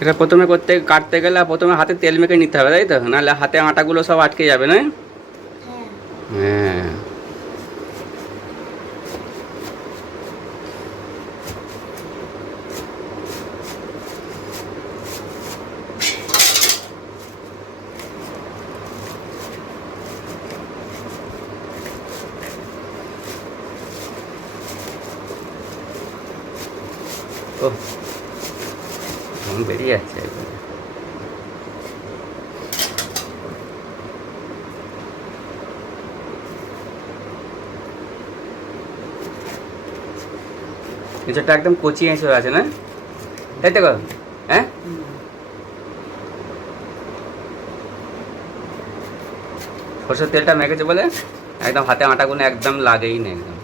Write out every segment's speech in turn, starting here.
এটা প্রথমে কাটতে গেলে প্রথমে হাতে তেল মেখে নিতে হবে, তাই তো? নাহলে হাতে আটাগুলো সব আটকে যাবে, না? হ্যাঁ। ও বেরিয়ে যাচ্ছে একবারে। এঁচোড়টা একদম কচি এঁচোড় আছে, না? তাই তো? হ্যাঁ, সরষের তেলটা মেখেছে বলে একদম হাতে আটাগুলো একদম লাগেই না একদম।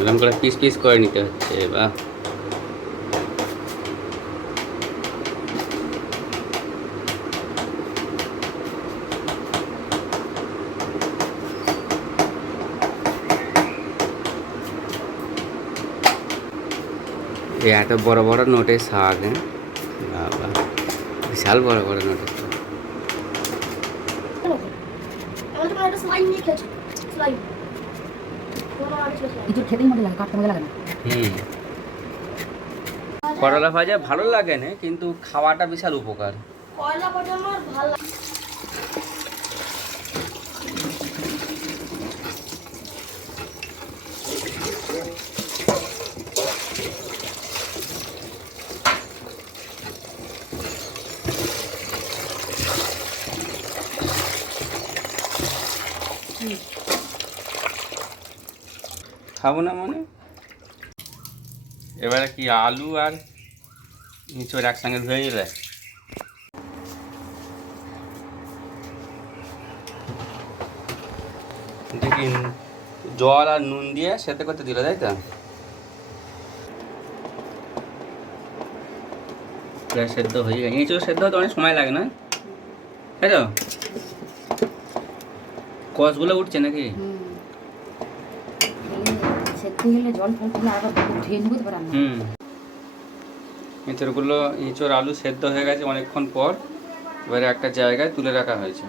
এরকম করে পিস পিস করে নিতে হচ্ছে। বা এত বড় বড় নোটের শাক, হ্যাঁ বাবা, বিশাল বড় বড় নোটের শাক। করলা ভাজা ভালো লাগে না, কিন্তু খাওয়াটা বিশাল উপকার। খাবো না মানে? এবারে কি আলু আর এঁচোড় একসঙ্গে ধুয়ে নিলে? দেখি জল আর নুন দিয়ে সেদ্ধ করতে দিল, তাই তো? প্রায় সেদ্ধ হয়ে গেছে। এঁচোড় সেদ্ধ হতে অনেক সময় লাগে, না? তাই তো? কষগুলো উঠছে নাকি? এঁচোড়গুলো, এঁচোড় আলু সেদ্ধ হয়ে গেছে অনেকক্ষণ পর। এবারে একটা জায়গায় তুলে রাখা হয়েছে।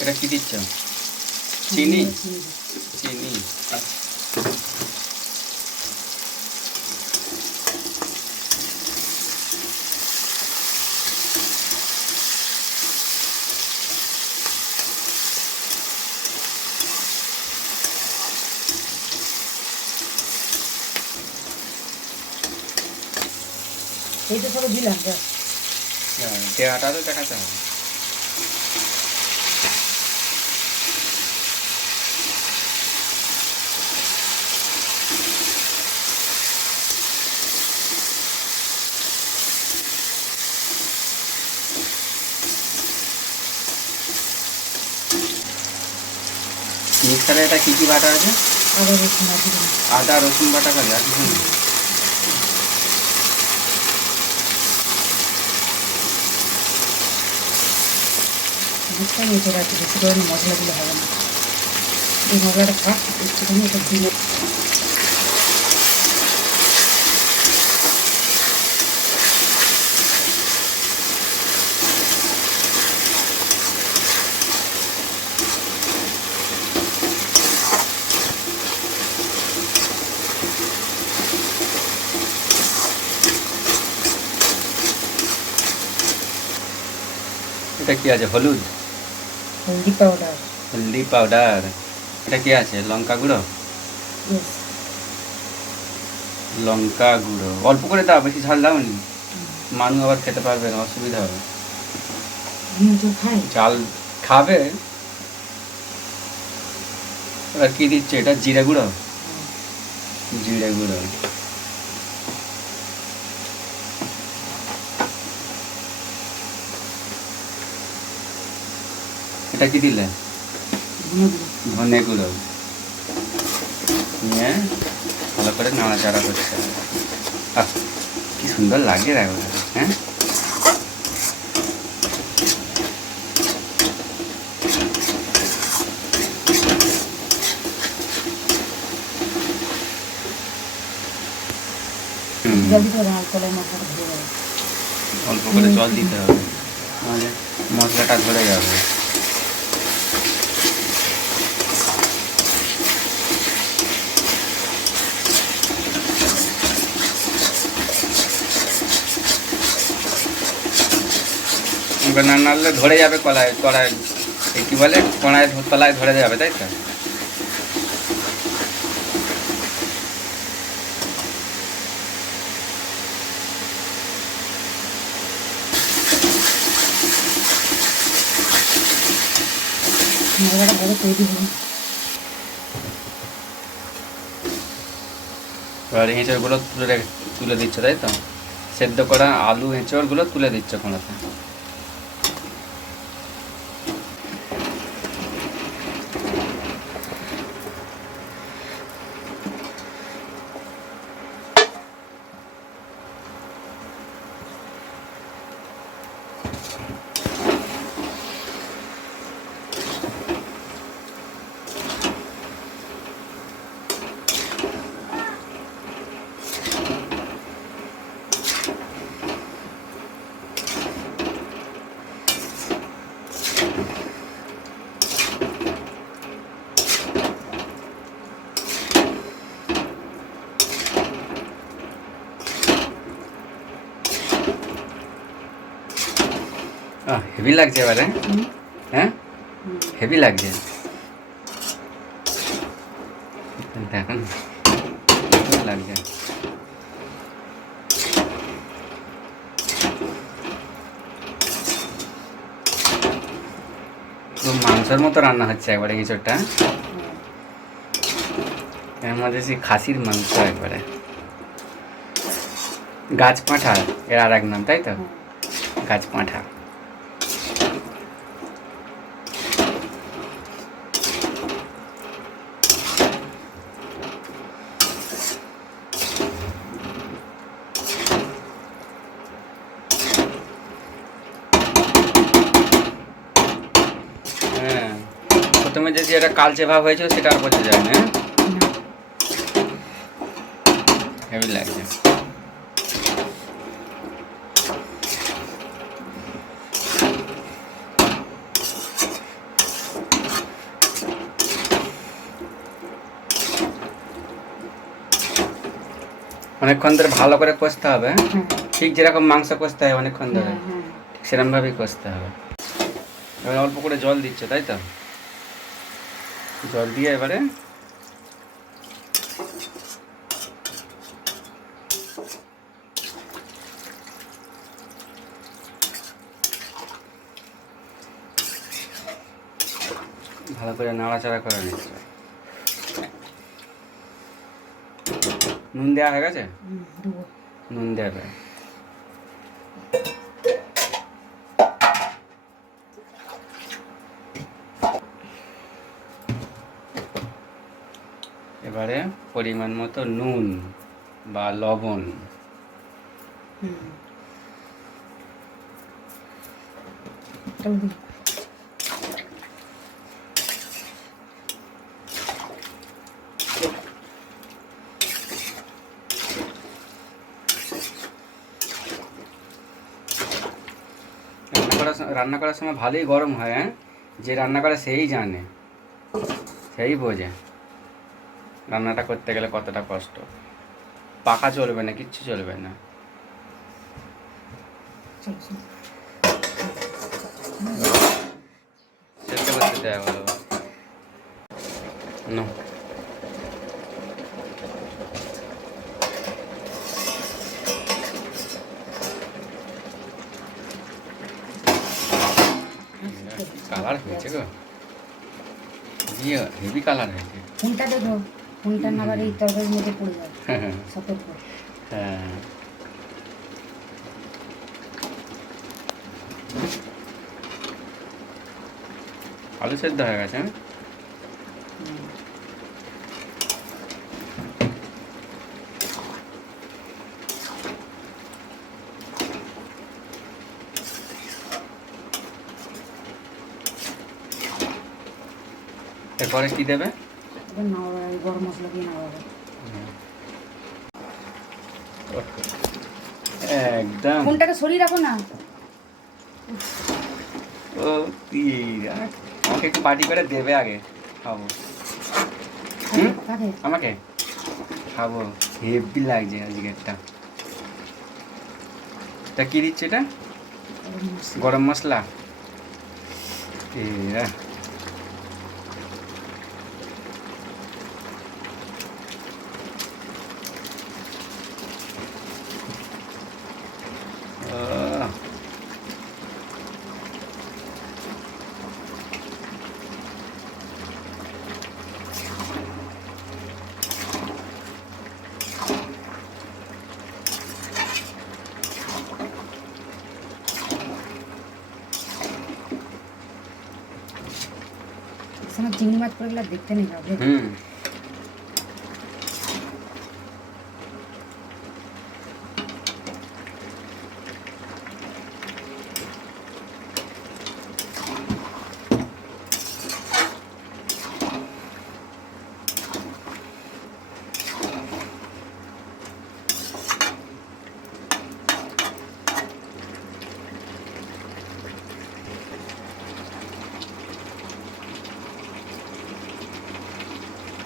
এটা কি দিচ্ছ? চিনি? চিনি, আচ্ছা। এইটা সব দিলাম, হ্যাঁ, দেওয়াটা তো দেখাতে হবে। মিক্সারে এটা কী কী বাটা আছে? আদা রসুন বাটা খালি, আর কিছু নেই? মশলা দিলে হবে না, এই মশলাটা থাক একটুখানি, এটা দিলে এটা কি আছে? হলুদ, হলদি পাউডার, হলদি পাউডার। এটা কি আছে? লঙ্কা গুঁড়ো, লঙ্কা গুঁড়ো অল্প করে দাও, বেশি ঝাল দাওনি। মানুষ আবার খেতে পারবে না, অসুবিধা হবে। খাই ঝাল খাবে এবার কি দিচ্ছে এটা? জিরে গুঁড়ো, জিরে গুঁড়ো। এটা কি দিলে? ধনে গুঁড়ো। নিয়ে ভালো করে নাড়াচাড়া করছে। আহ, কি সুন্দর লাগে দেখো। হ্যাঁ, অল্প করে জল দিতে হবে, নাহলে মশলাটা ধরে যাবে। না নাড়লে ধরে যাবে কড়াই, কড়াই কি বলে, কড়াই তলায় ধরে যাবে, তাই তো? এবার এঁচড়গুলো তুলে দিচ্ছ, তাই তো? সেদ্ধ করা আলু এঁচড়গুলো তুলে দিচ্ছ কোনোতে। হেভি লাগছে এবারে। হ্যাঁ, হেভি লাগছে দেখুন, লাগছে। তো মাংসের মতো রান্না হচ্ছে একবারে এঁচড়টা। এর মধ্যে সেই খাসির মাংস একবারে। গাছ পাঁঠা এর আর এক নাম, তাই তো? গাছ পাঁঠা। হ্যাঁ, প্রথমে যে এটা কালচে ভাব হয়েছিল সেটা আর বোঝা যায় না। হেভি লাগছে। অনেকক্ষণ ধরে ভালো করে কষতে হবে, ঠিক যেরকম মাংস কষতে হয় অনেকক্ষণ ধরে, ঠিক সেরকম ভাবেই কষতে হবে। এবার অল্প করে জল দিচ্ছ, তাই তো? জল দিয়ে এবারে ভালো করে নাড়াচাড়া করে নিচ্ছে। নুন দেওয়া হয়ে গেছে? নুন দেবে। এবারে পরিমাণ মতো নুন বা লবণ। রান্না করার সময় ভালোই গরম হয়। হ্যাঁ, যে রান্না করে সেই জানে, সেই বোঝে রান্নাটা করতে গেলে কতটা কষ্ট। পাকা চলবে না, কিচ্ছু চলবে না। চেষ্টা করতে দেয় ভালো না। কালার হয়েছে গো। ইয়ে হেভি কালার হয়েছে। ফোনটা দেখো, ফোনটা না আবার এই তরকারির মধ্যে পড়ে যায়, সতর্ক। হ্যাঁ, আলু সেদ্ধ হয়ে গেছে। হ্যাঁ, এরপরে কি দেবে? এবার নাড়াবো, এই গরম মশলা দিয়ে নাড়াবো। একদম। ফোনটাকে সরিয়ে রাখো না। ও তীরা, আমাকে একটু পার্টি করে দেবে আগে, খাবো। হুম? কাকে? আমাকে খাবো, হেভি লাগছে আজকেরটা। তা কি দিচ্ছে এটা? গরম মশলা। এরা আমার চিংড়ি মাছ পড়ে গেলে আর দেখতে নেই কাউকে। হুম,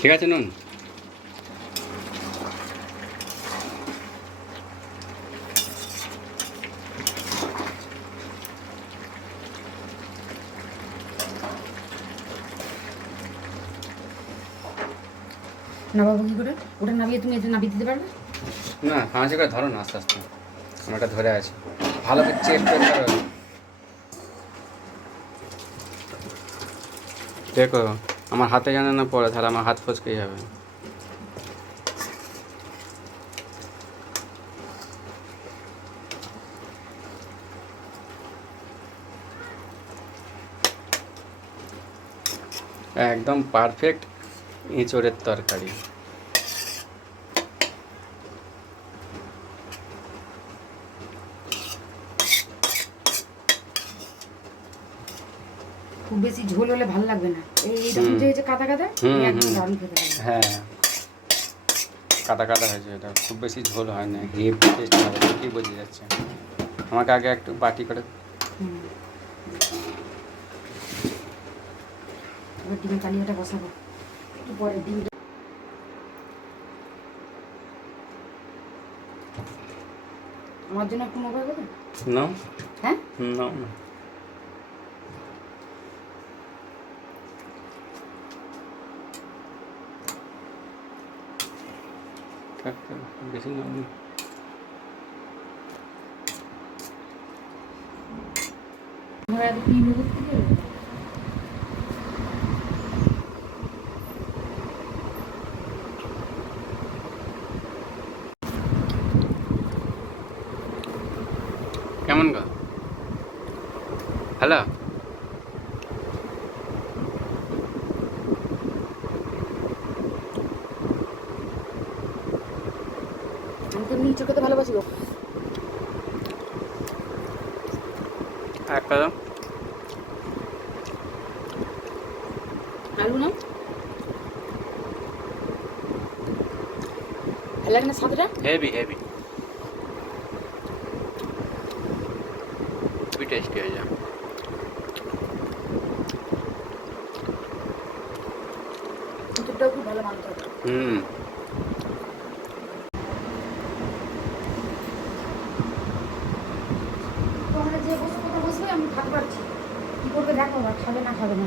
ঠিক আছে নুন। নামাবো কি করে? ওটা নামিয়ে তুমি এটা নামিয়ে দিতে পারবে? না, হাঁচি করে ধরো না আস্তে আস্তে, আমার এটা ধরে আছে, ভালো করে চেক করে ধরো। দেখো আমার হাতে যেন না পড়ে, তাহলে আমার হাত ফসকে যাবে। একদম পারফেক্ট এঁচোড়ের তরকারি। খুব বেশি ঝোল হলে ভালো লাগবে না। এইরকম যে কাদা কাদা, একদম দারুণ খেতে লাগবে। হ্যাঁ, কাটা কাটা হয়েছে, এটা খুব বেশি ঝোল হয় না, হেভি টেস্ট হবে, কি বোঝা যাচ্ছে। আমাকে আগে একটু বাটি করে। এবার ডিমের কালিয়াটা বসাবো একটু পরে। ডিমটা আমার জন্য একটু মোবাইল দেবে? নাও। হ্যাঁ, নাও না। বেশি নাও না। আমরা এত কি নেবো থেকে? কেমন গো? হ্যালো, আমি তো এমনি চোখে তো ভালোবাসি গো। একটা দাও। আলু না ভালো লাগে না স্বাদটা? হেভি হেভি খুবই টেস্টি হয়ে যায়। দুধটাও খুব ভালো মানতে হবে। হুম, তো আমরা যে বসে কথা বসবে আমি থাকতে পারছি, কি করবে দেখো, আর খাবে না খাবে না।